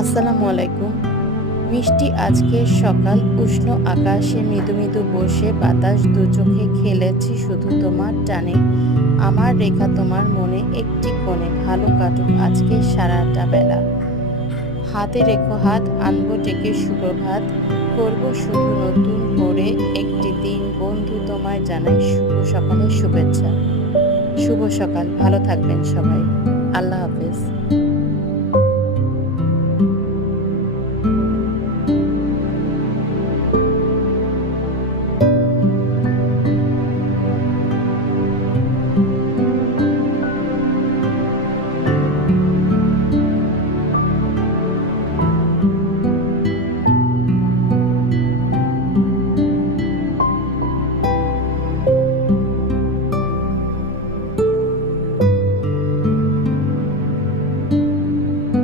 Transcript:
আসসালামু আলাইকুম। মিষ্টি আজকের সকাল, উষ্ণ আকাশে মৃদু মৃদু বসে বাতাস দু চোখে খেলেছি শুধু তোমার টানে। আমার রেখা তোমার মনে একটি কোণে, ভালো কাটুক আজকে সারাটা বেলা। হাতে রেখো হাত, আনবো ডেকে সুপ্রভাত, করবো শুধু নতুন করে একটি দিন। বন্ধু তোমায় জানাই শুভ সকালের শুভেচ্ছা। শুভ সকাল, ভালো থাকবেন সবাই। আল্লাহ হাফেজ।